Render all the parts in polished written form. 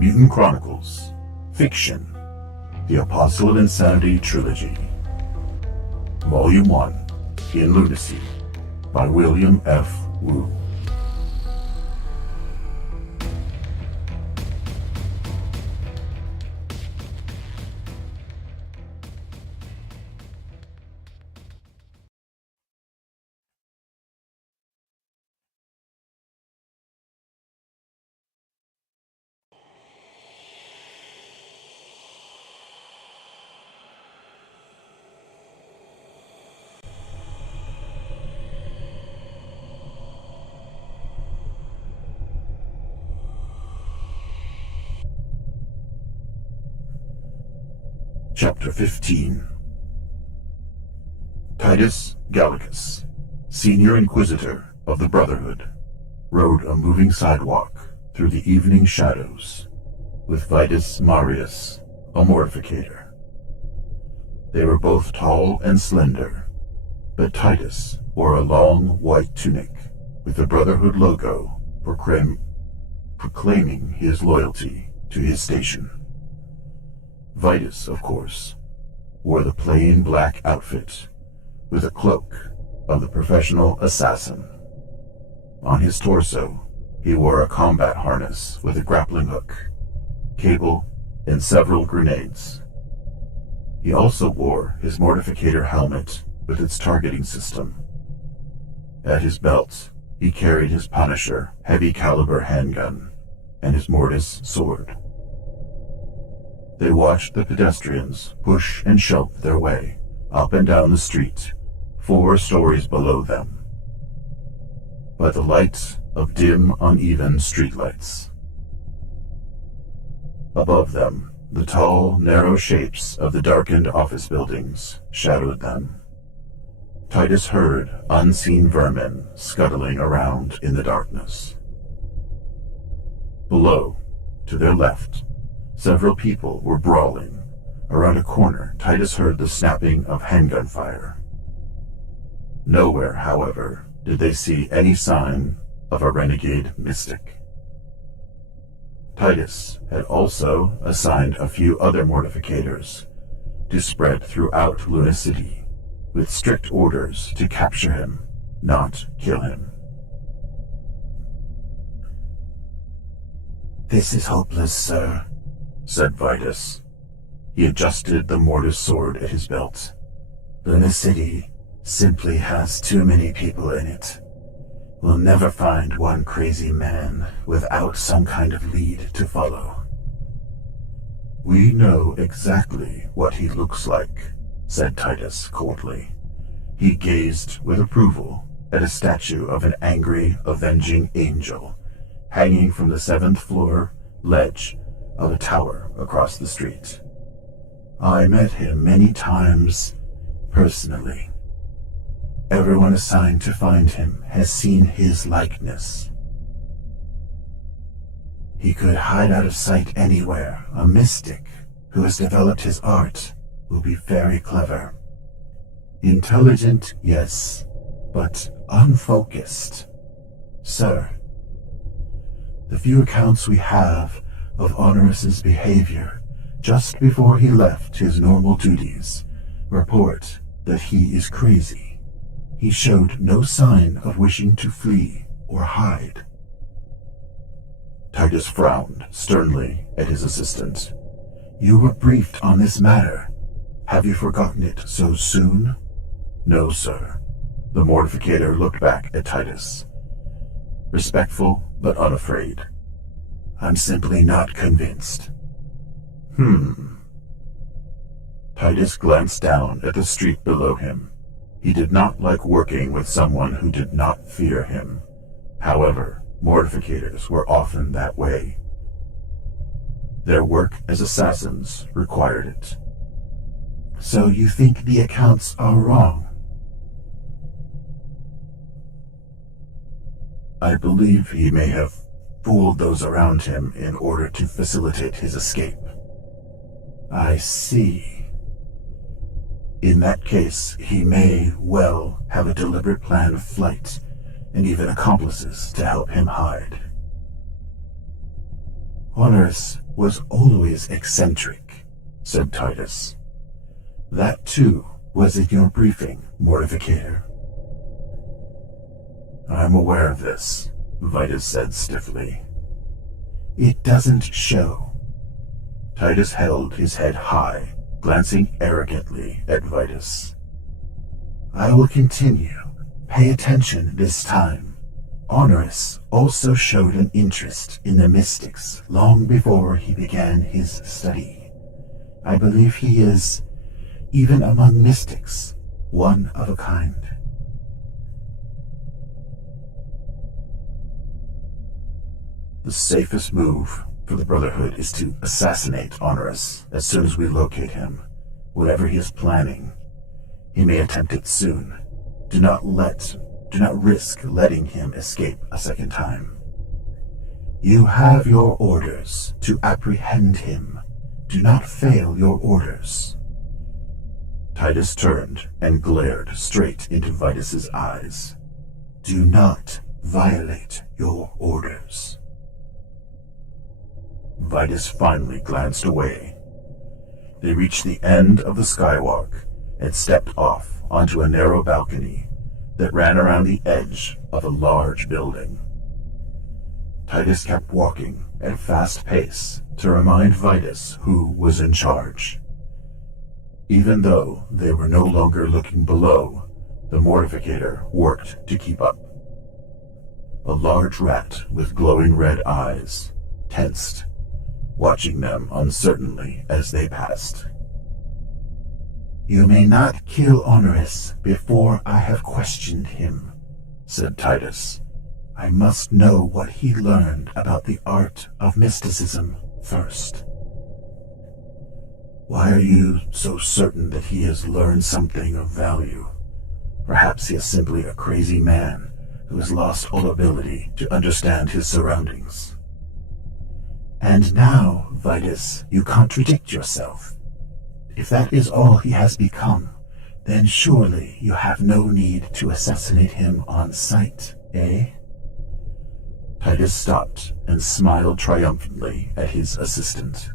Mutant Chronicles, Fiction, The Apostle of Insanity Trilogy, Volume 1, in Lunacy, by William F. Wu. Chapter 15. Titus Gallicus, Senior Inquisitor of the Brotherhood, rode a moving sidewalk through the evening shadows with Vitus Marius, a mortificator. They were both tall and slender, but Titus wore a long white tunic with the Brotherhood logo proclaiming his loyalty to his station. Vitus, of course, wore the plain black outfit with a cloak of the professional assassin. On his torso, he wore a combat harness with a grappling hook, cable, and several grenades. He also wore his mortificator helmet with its targeting system. At his belt, he carried his Punisher heavy-caliber handgun and his Mortis sword. They watched the pedestrians push and shove their way up and down the street, 4 stories below them, by the light of dim, uneven streetlights. Above them, the tall, narrow shapes of the darkened office buildings shadowed them. Titus heard unseen vermin scuttling around in the darkness. Below, to their left, several people were brawling. Around a corner, Titus heard the snapping of handgun fire. Nowhere, however, did they see any sign of a renegade mystic. Titus had also assigned a few other mortificators to spread throughout Lunacy, with strict orders to capture him, not kill him. "This is hopeless, sir," said Vitus. He adjusted the Mortis sword at his belt. "Lunacy simply has too many people in it. We'll never find one crazy man without some kind of lead to follow." "We know exactly what he looks like," said Titus coldly. He gazed with approval at a statue of an angry, avenging angel hanging from the 7th floor ledge of a tower across the street. "I met him many times, personally. Everyone assigned to find him has seen his likeness. He could hide out of sight anywhere. A mystic who has developed his art will be very clever. Intelligent, yes, but unfocused. Sir, the few accounts we have of Honorius's behavior just before he left his normal duties report that he is crazy. He showed no sign of wishing to flee or hide." Titus frowned sternly at his assistant. "You were briefed on this matter. Have you forgotten it so soon?" "No, sir." The mortificator looked back at Titus, respectful but unafraid. "I'm simply not convinced." Titus glanced down at the street below him. He did not like working with someone who did not fear him. However, mortificators were often that way. Their work as assassins required it. "So you think the accounts are wrong?" "I believe he may have fooled those around him in order to facilitate his escape." "I see. In that case, he may well have a deliberate plan of flight, and even accomplices to help him hide." Honorius was always eccentric, said Titus. That too was in your briefing, Mortificator. I'm aware of this, Vitus said stiffly. It doesn't show. Titus held his head high, glancing arrogantly at Vitus. I will continue. Pay attention this time. Honorius also showed an interest in the mystics long before he began his study. I believe he is, even among mystics, one of a kind. The safest move for the Brotherhood is to assassinate Honorius as soon as we locate him. Whatever he is planning, he may attempt it soon. Do not risk letting him escape a second time. You have your orders to apprehend him. Do not fail your orders. Titus turned and glared straight into Vitus's eyes. Do not violate your orders. Vitus finally glanced away. They reached the end of the skywalk and stepped off onto a narrow balcony that ran around the edge of a large building. Titus kept walking at a fast pace to remind Vitus who was in charge. Even though they were no longer looking below, the Mortificator worked to keep up. A large rat with glowing red eyes tensed, watching them uncertainly as they passed. You may not kill Honorius before I have questioned him, said Titus. I must know what he learned about the art of mysticism first. Why are you so certain that he has learned something of value? Perhaps he is simply a crazy man who has lost all ability to understand his surroundings. And now, Vitus, you contradict yourself. If that is all he has become, then surely you have no need to assassinate him on sight, eh? Titus stopped and smiled triumphantly at his assistant.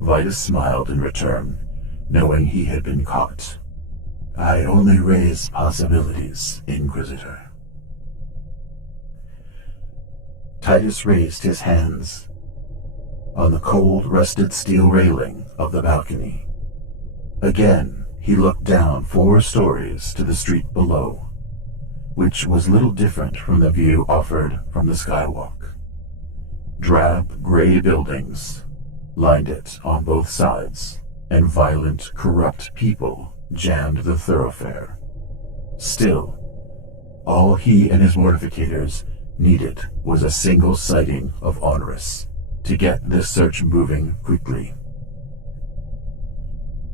Vitus smiled in return, knowing he had been caught. I only raise possibilities, Inquisitor. Titus raised his hands on the cold, rusted steel railing of the balcony. Again, he looked down 4 stories to the street below, which was little different from the view offered from the skywalk. Drab, gray buildings lined it on both sides, and violent, corrupt people jammed the thoroughfare. Still, all he and his mortificators needed was a single sighting of Honorius to get this search moving quickly.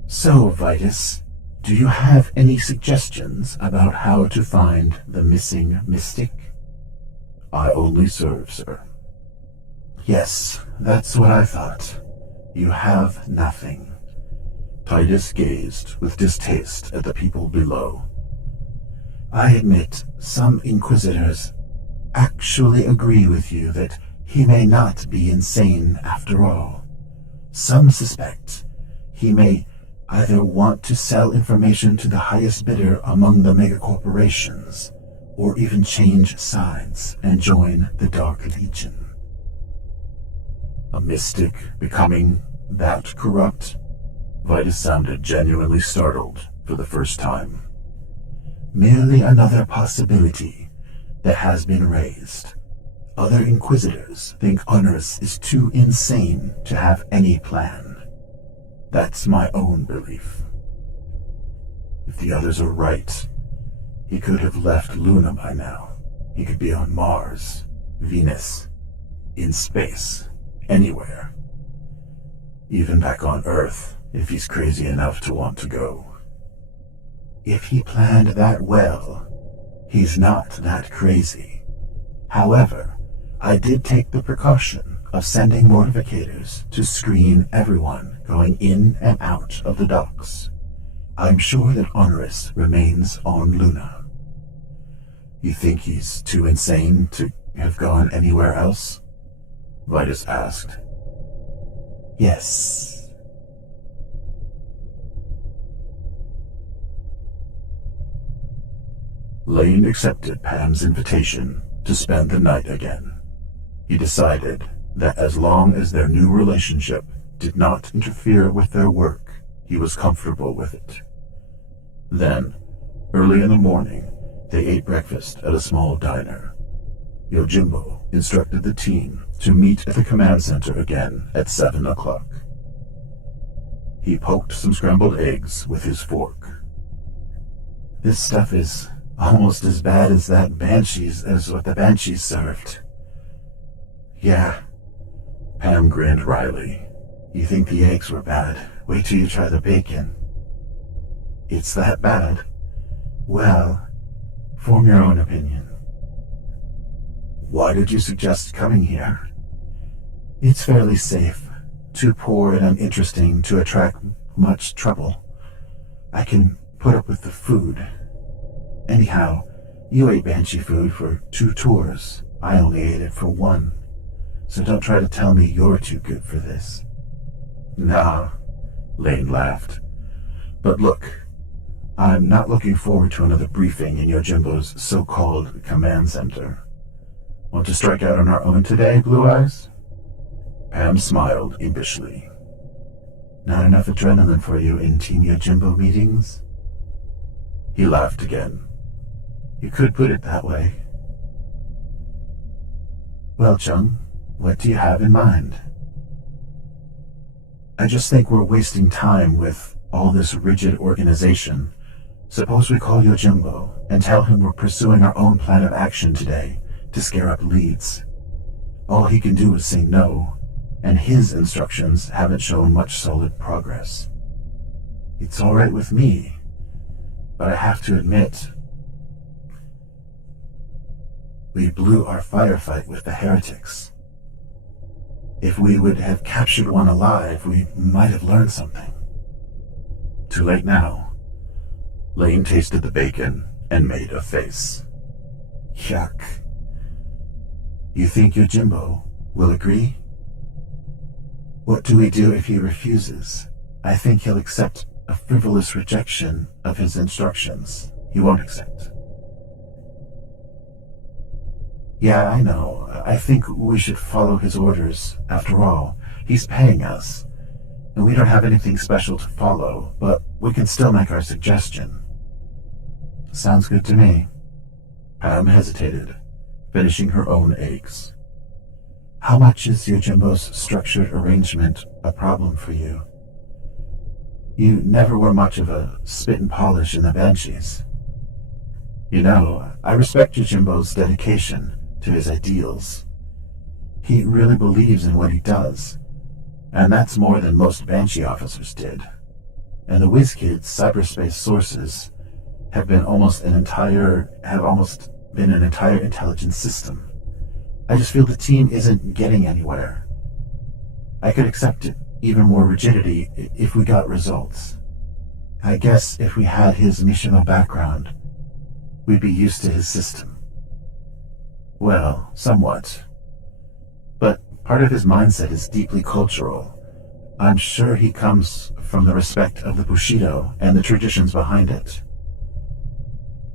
So, Vitus, do you have any suggestions about how to find the missing mystic? I only serve, sir. Yes, that's what I thought. You have nothing. Titus gazed with distaste at the people below. I admit some Inquisitors actually agree with you that he may not be insane after all. Some suspect he may either want to sell information to the highest bidder among the megacorporations, or even change sides and join the Dark Legion. A mystic becoming that corrupt? Vitus sounded genuinely startled for the first time. Merely another possibility that has been raised. Other Inquisitors think Honorius is too insane to have any plan. That's my own belief. If the others are right, he could have left Luna by now. He could be on Mars, Venus, in space, anywhere. Even back on Earth, if he's crazy enough to want to go. If he planned that well, he's not that crazy. However, I did take the precaution of sending mortificators to screen everyone going in and out of the docks. I'm sure that Honorius remains on Luna. You think he's too insane to have gone anywhere else? Vitus asked. Yes. Lane accepted Pam's invitation to spend the night again. He decided that as long as their new relationship did not interfere with their work, he was comfortable with it. Then, early in the morning, they ate breakfast at a small diner. Yojimbo instructed the team to meet at the command center again at 7 o'clock. He poked some scrambled eggs with his fork. This stuff is almost as bad as what the Banshees served. Yeah. Pam grinned wryly. You think the eggs were bad? Wait till you try the bacon. It's that bad? Well, form your own opinion. Why did you suggest coming here? It's fairly safe. Too poor and uninteresting to attract much trouble. I can put up with the food. Anyhow, you ate Banshee food for 2 tours. I only ate it for 1. So don't try to tell me you're too good for this. Nah, Lane laughed. But look, I'm not looking forward to another briefing in Yojimbo's so-called command center. Want to strike out on our own today, Blue Eyes? Pam smiled impishly. Not enough adrenaline for you in Team Yojimbo meetings? He laughed again. You could put it that way. Well, Chung, what do you have in mind? I just think we're wasting time with all this rigid organization. Suppose we call Yojimbo and tell him we're pursuing our own plan of action today to scare up leads. All he can do is say no, and his instructions haven't shown much solid progress. It's all right with me, but I have to admit, we blew our firefight with the Heretics. If we would have captured one alive, we might have learned something. Too late now. Lane tasted the bacon and made a face. Yuck. You think Yojimbo will agree? What do we do if he refuses? I think he'll accept a frivolous rejection of his instructions. He won't accept. Yeah, I know. I think we should follow his orders. After all, he's paying us. And we don't have anything special to follow, but we can still make our suggestion. Sounds good to me. Pam hesitated, finishing her own eggs. How much is Yojimbo's structured arrangement a problem for you? You never were much of a spit and polish in the Banshees. You know, I respect Yojimbo's dedication to his ideals. He really believes in what he does, and that's more than most Banshee officers did. And the WizKids cyberspace sources have almost been an entire intelligence system. I just feel the team isn't getting anywhere. I could accept it, even more rigidity, if we got results. I guess if we had his Mishima background, we'd be used to his system. Well, somewhat. But part of his mindset is deeply cultural. I'm sure he comes from the respect of the Bushido and the traditions behind it.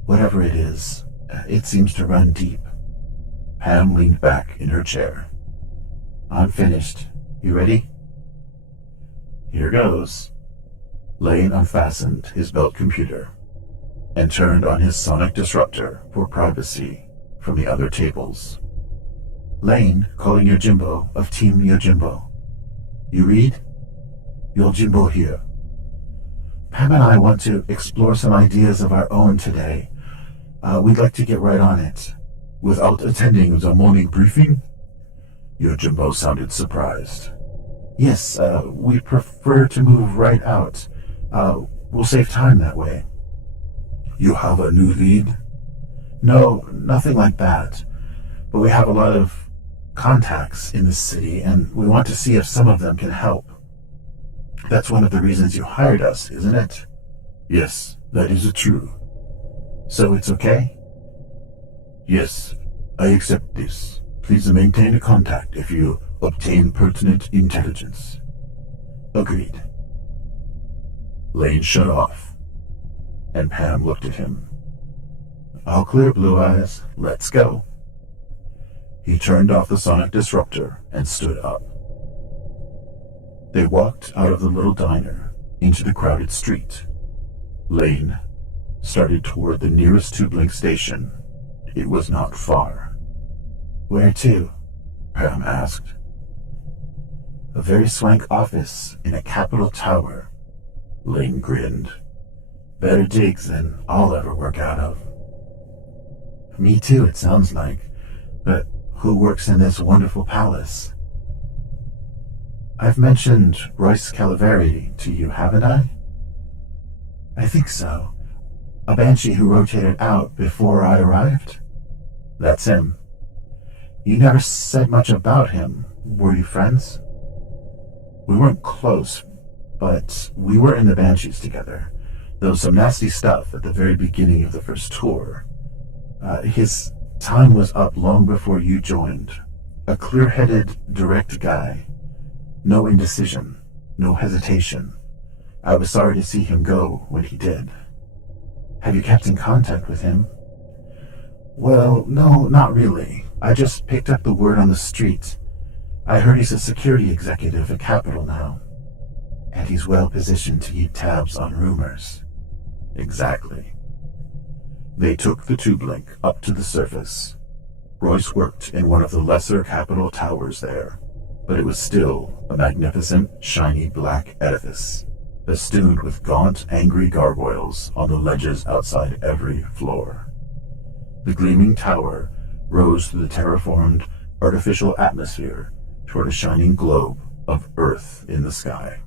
Whatever it is, it seems to run deep. Pam leaned back in her chair. I'm finished. You ready? Here goes. Lane unfastened his belt computer and turned on his sonic disruptor for privacy from the other tables. Lane calling Yojimbo of Team Yojimbo. You read? Yojimbo here. Pam and I want to explore some ideas of our own today. We'd like to get right on it. Without attending the morning briefing? Yojimbo sounded surprised. Yes, we prefer to move right out. We'll save time that way. You have a new lead? No, nothing like that. But we have a lot of contacts in the city, and we want to see if some of them can help. That's one of the reasons you hired us, isn't it? Yes, that is true. So it's okay? Yes, I accept this. Please maintain a contact if you obtain pertinent intelligence. Agreed. Lane shut off, and Pam looked at him. All clear, Blue Eyes. Let's go. He turned off the sonic disruptor and stood up. They walked out of the little diner into the crowded street. Lane started toward the nearest tube-link station. It was not far. Where to? Pam asked. A very swank office in a Capitol tower. Lane grinned. Better digs than I'll ever work out of. Me too, it sounds like. But who works in this wonderful palace? I've mentioned Royce Calaveri to you, haven't I? I think so. A banshee who rotated out before I arrived? That's him. You never said much about him. Were you friends? We weren't close, but we were in the Banshees together. There was some nasty stuff at the very beginning of the first tour. His time was up long before you joined. A clear-headed, direct guy. No indecision, no hesitation. I was sorry to see him go when he did. Have you kept in contact with him? Well, no, not really. I just picked up the word on the street. I heard he's a security executive at Capitol now. And he's well positioned to keep tabs on rumors. Exactly. They took the tube link up to the surface. Royce worked in one of the lesser Capitol towers there, but it was still a magnificent, shiny black edifice, festooned with gaunt, angry gargoyles on the ledges outside every floor. The gleaming tower rose through the terraformed, artificial atmosphere toward a shining globe of Earth in the sky.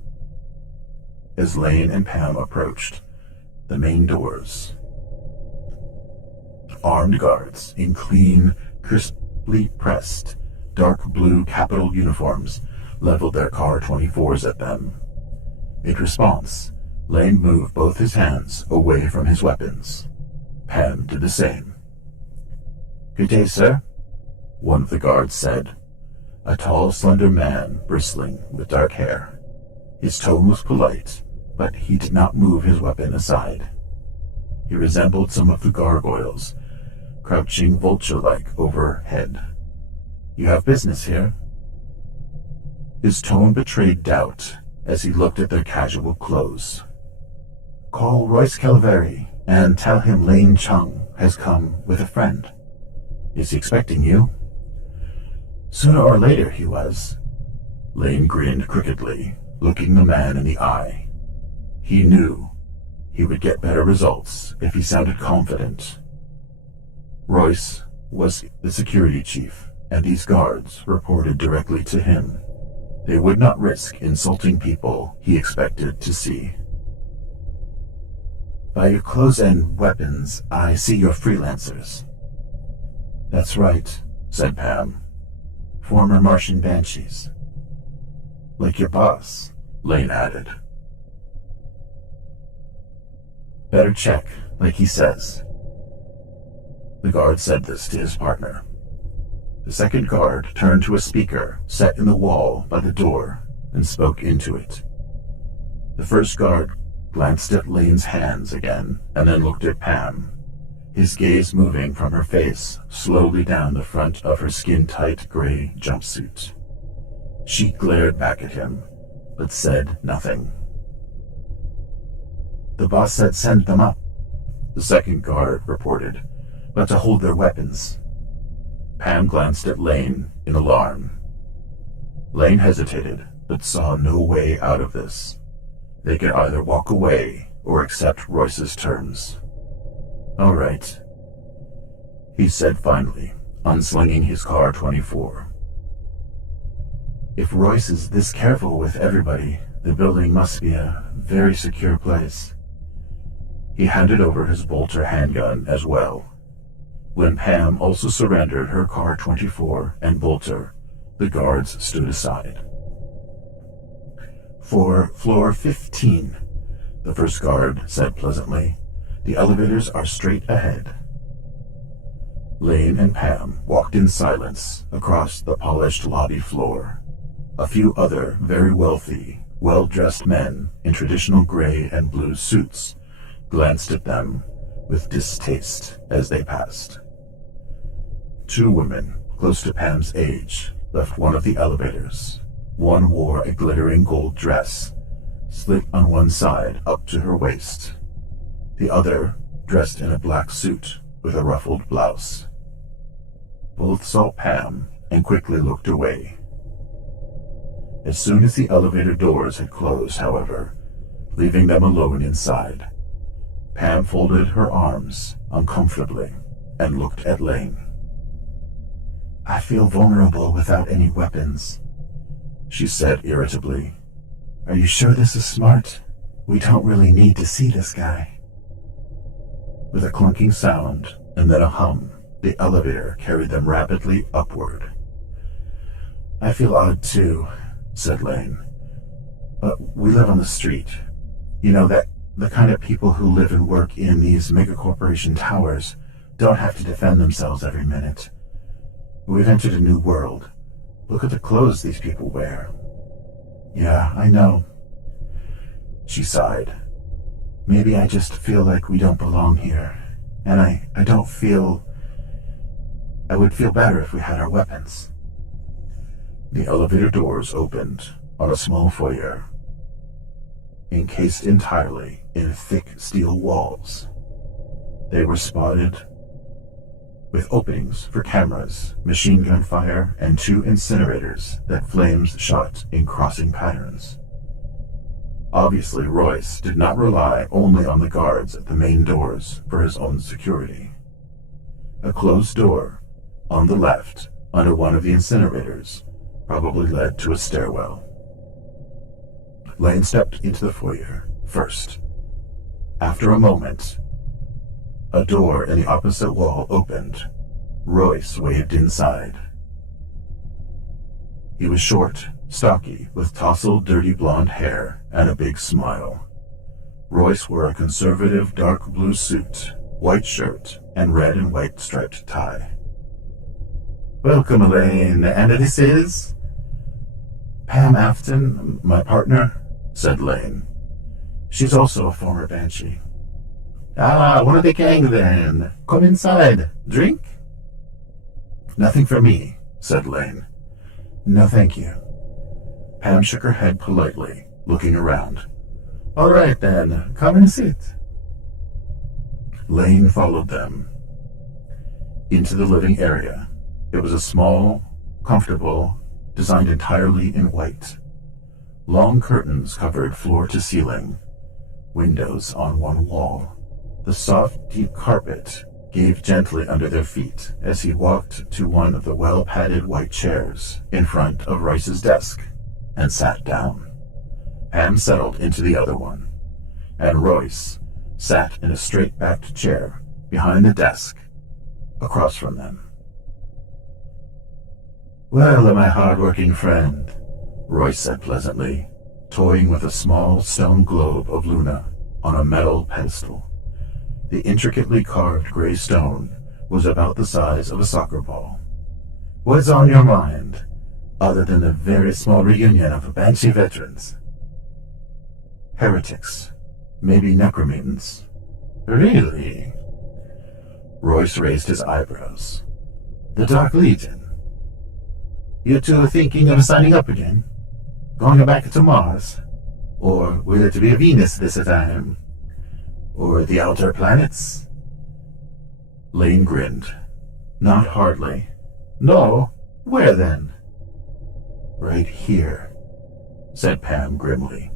As Lane and Pam approached the main doors, armed guards in clean, crisply pressed, dark blue Capitol uniforms leveled their Car 24s at them. In response, Lane moved both his hands away from his weapons. Pam did the same. Good day, sir, one of the guards said. A tall, slender man, bristling with dark hair. His tone was polite, but he did not move his weapon aside. He resembled some of the gargoyles, crouching vulture-like overhead. You have business here? His tone betrayed doubt as he looked at their casual clothes. Call Royce Calaveri and tell him Lane Chung has come with a friend. Is he expecting you? Sooner or later he was. Lane grinned crookedly, looking the man in the eye. He knew he would get better results if he sounded confident. Royce was the security chief, and these guards reported directly to him. They would not risk insulting people he expected to see. By your clothes and weapons, I see you're freelancers. That's right, said Pam. Former Martian Banshees. Like your boss, Lane added. Better check, like he says. The guard said this to his partner. The second guard turned to a speaker set in the wall by the door and spoke into it. The first guard glanced at Lane's hands again and then looked at Pam, his gaze moving from her face slowly down the front of her skin-tight gray jumpsuit. She glared back at him, but said nothing. The boss said send them up, the second guard reported, but to hold their weapons. Pam glanced at Lane in alarm. Lane hesitated, but saw no way out of this. They could either walk away or accept Royce's terms. All right, he said finally, unslinging his Car 24. If Royce is this careful with everybody, the building must be a very secure place. He handed over his bolter handgun as well. When Pam also surrendered her Car 24 and bolter, the guards stood aside. For floor 15, the first guard said pleasantly, the elevators are straight ahead. Lane and Pam walked in silence across the polished lobby floor. A few other very wealthy, well-dressed men in traditional gray and blue suits glanced at them with distaste as they passed. 2 women, close to Pam's age, left one of the elevators. One wore a glittering gold dress, slit on one side up to her waist. The other dressed in a black suit with a ruffled blouse. Both saw Pam and quickly looked away. As soon as the elevator doors had closed, however, leaving them alone inside, Pam folded her arms uncomfortably and looked at Lane. "I feel vulnerable without any weapons," she said irritably. "Are you sure this is smart? We don't really need to see this guy." With a clunking sound and then a hum, the elevator carried them rapidly upward. "I feel odd too," said Lane. "But we live on the street. You know, that the kind of people who live and work in these megacorporation towers don't have to defend themselves every minute. We've entered a new world. Look at the clothes these people wear." "Yeah, I know." She sighed. "Maybe I just feel like we don't belong here. And I don't feel... I would feel better if we had our weapons." The elevator doors opened on a small foyer, encased entirely in thick steel walls. They were spotted with openings for cameras, machine gun fire, and 2 incinerators that flames shot in crossing patterns. Obviously, Royce did not rely only on the guards at the main doors for his own security. A closed door on the left under one of the incinerators probably led to a stairwell. Lane stepped into the foyer first. After a moment, a door in the opposite wall opened. Royce waved inside. He was short, stocky, with tousled, dirty blonde hair and a big smile. Royce wore a conservative dark blue suit, white shirt, and red and white striped tie. "Welcome, Elaine, and this is..." "Pam Afton, my partner," said Lane. "She's also a former Banshee." "Ah, one of the gang then. Come inside. Drink?" "Nothing for me," said Lane. "No, thank you." Pam shook her head politely, looking around. "All right then, come and sit." Lane followed them into the living area. It was a small, comfortable, designed entirely in white. Long curtains covered floor to ceiling, windows on one wall. The soft, deep carpet gave gently under their feet as he walked to one of the well-padded white chairs in front of Royce's desk and sat down. Pam settled into the other one, and Royce sat in a straight-backed chair behind the desk across from them. "Well, my hard-working friend," Royce said pleasantly, toying with a small stone globe of Luna on a metal pedestal. The intricately carved gray stone was about the size of a soccer ball. "What's on your mind, other than the very small reunion of Banshee veterans?" "Heretics. Maybe necromutants." "Really?" Royce raised his eyebrows. "The Dark Legion? You two are thinking of signing up again? Going back to Mars? Or will it be Venus this time? Or the outer planets?" Lane grinned. "Not hardly." "No? Where then?" "Right here," said Pam grimly.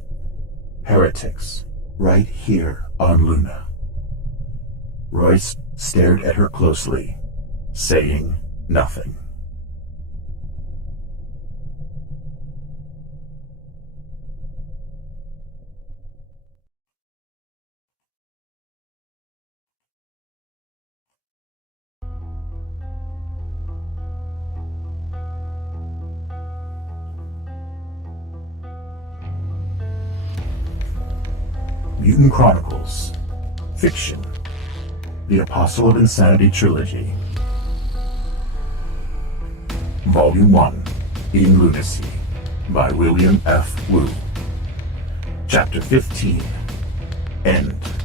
"Heretics, right here on Luna." Royce stared at her closely, saying nothing. Mutant Chronicles. Fiction. The Apostle of Insanity Trilogy. Volume 1. In Lunacy. By William F. Wu. Chapter 15. End.